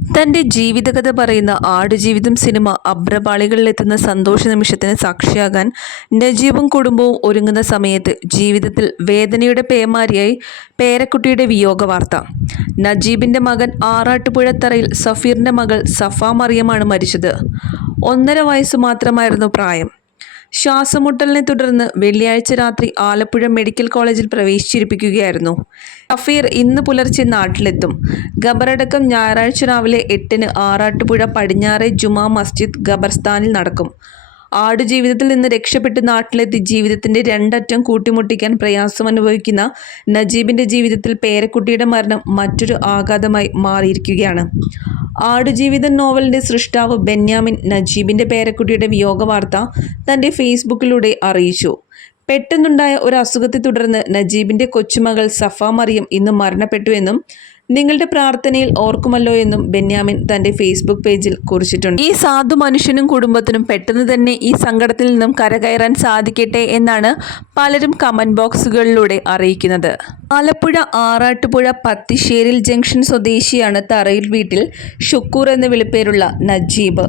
തന്റെ ജീവിതകഥ പറയുന്ന ആടുജീവിതം സിനിമ അഭ്രപാളികളിലെത്തുന്ന സന്തോഷ നിമിഷത്തിന് സാക്ഷിയാകാൻ നജീബും കുടുംബവും ഒരുങ്ങുന്ന സമയത്ത് ജീവിതത്തിൽ വേദനയുടെ പേമാരിയായി പേരക്കുട്ടിയുടെ വിയോഗ വാർത്ത. നജീബിന്റെ മകൻ ആറാട്ടുപുഴത്തറയിൽ സഫീറിന്റെ മകൾ സഫ മറിയമാണ് മരിച്ചത്. ഒന്നര വയസ്സ് മാത്രമായിരുന്നു പ്രായം. ശ്വാസമുട്ടലിനെ തുടർന്ന് വെള്ളിയാഴ്ച രാത്രി ആലപ്പുഴ മെഡിക്കൽ കോളേജിൽ പ്രവേശിച്ചിരിപ്പിക്കുകയായിരുന്നു. കഫീർ ഇന്ന് പുലർച്ചെ നാട്ടിലെത്തും. ഖബറടക്കം ഞായറാഴ്ച രാവിലെ എട്ടിന് ആറാട്ടുപുഴ പടിഞ്ഞാറെ ജുമാ മസ്ജിദ് ഖബർസ്ഥാനിൽ നടക്കും. ആടുജീവിതത്തിൽ നിന്ന് രക്ഷപ്പെട്ട് നാട്ടിലെത്തി ജീവിതത്തിന്റെ രണ്ടറ്റം കൂട്ടിമുട്ടിക്കാൻ പ്രയാസം അനുഭവിക്കുന്ന നജീബിന്റെ ജീവിതത്തിൽ പേരക്കുട്ടിയുടെ മരണം മറ്റൊരു ആഘാതമായി മാറിയിരിക്കുകയാണ്. ആടുജീവിതം നോവലിന്റെ സൃഷ്ടാവ് ബെന്യാമിൻ നജീബിന്റെ പേരക്കുട്ടിയുടെ വിയോഗ വാർത്ത തന്റെ ഫേസ്ബുക്കിലൂടെ അറിയിച്ചു. പെട്ടെന്നുണ്ടായ ഒരു അസുഖത്തെ തുടർന്ന് നജീബിന്റെ കൊച്ചുമകൾ സഫ മറിയം ഇന്ന് മരണപ്പെട്ടു എന്നും നിങ്ങളുടെ പ്രാർത്ഥനയിൽ ഓർക്കുമല്ലോ എന്നും ബെന്യാമിൻ തന്റെ ഫേസ്ബുക്ക് പേജിൽ കുറിച്ചിട്ടുണ്ട്. ഈ സാധു മനുഷ്യനും കുടുംബത്തിനും പെട്ടെന്ന് തന്നെ ഈ സങ്കടത്തിൽ നിന്നും കരകയറാൻ സാധിക്കട്ടെ എന്നാണ് പലരും കമന്റ് ബോക്സുകളിലൂടെ അറിയിക്കുന്നത്. ആലപ്പുഴ ആറാട്ടുപുഴ പത്തിശ്ശേരിൽ ജംഗ്ഷൻ സ്വദേശിയാണ് തറയിൽ വീട്ടിൽ ഷുക്കൂർ എന്ന വിളിപ്പേരുള്ള നജീബ്.